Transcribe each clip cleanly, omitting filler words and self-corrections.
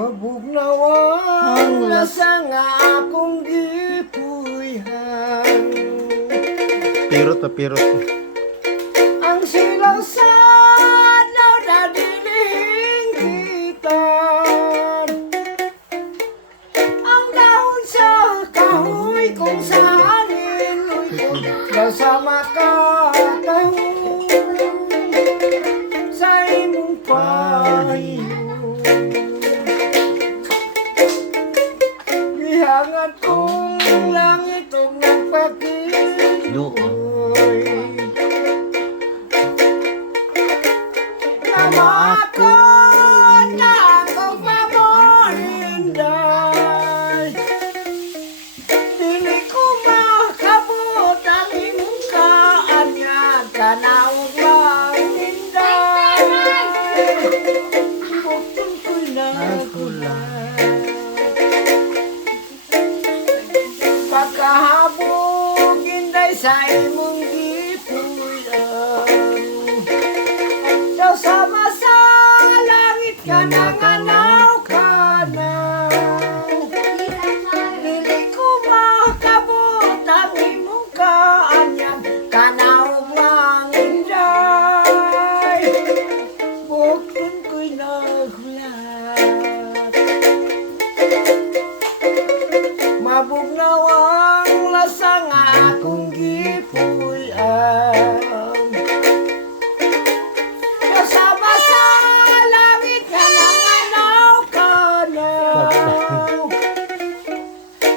Mabugnaw ang lasa nga akong gipuyhan. Pirot na pirot. Ang silaw sa adlaw na diling kita. Ang dahon sa kahoy kung saan iluy kasama ka tayo sa imong pahiyo. Ihangat kong langit o nagpakinoy namakot na akong pamorinday. Dili ko makabot ang imong kaanyag kanawag lang inday. Bukod ko'y nagkulay pagkahabog inday sa imong gipuyan. Daw sama sa langit ka nanganaw ka na. Dili ko makabot ang imong kaanyang kanawag lang inday. Bukod ko'y naghulat mabugnaw ang lasa nga akong gipuyan. Kasama sa langit nga nanganaw ka na.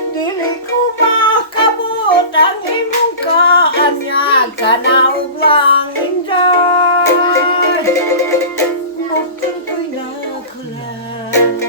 Dili ko makabot ang imong kaanyag kanawag lang inday. Bukod ko'y naghulat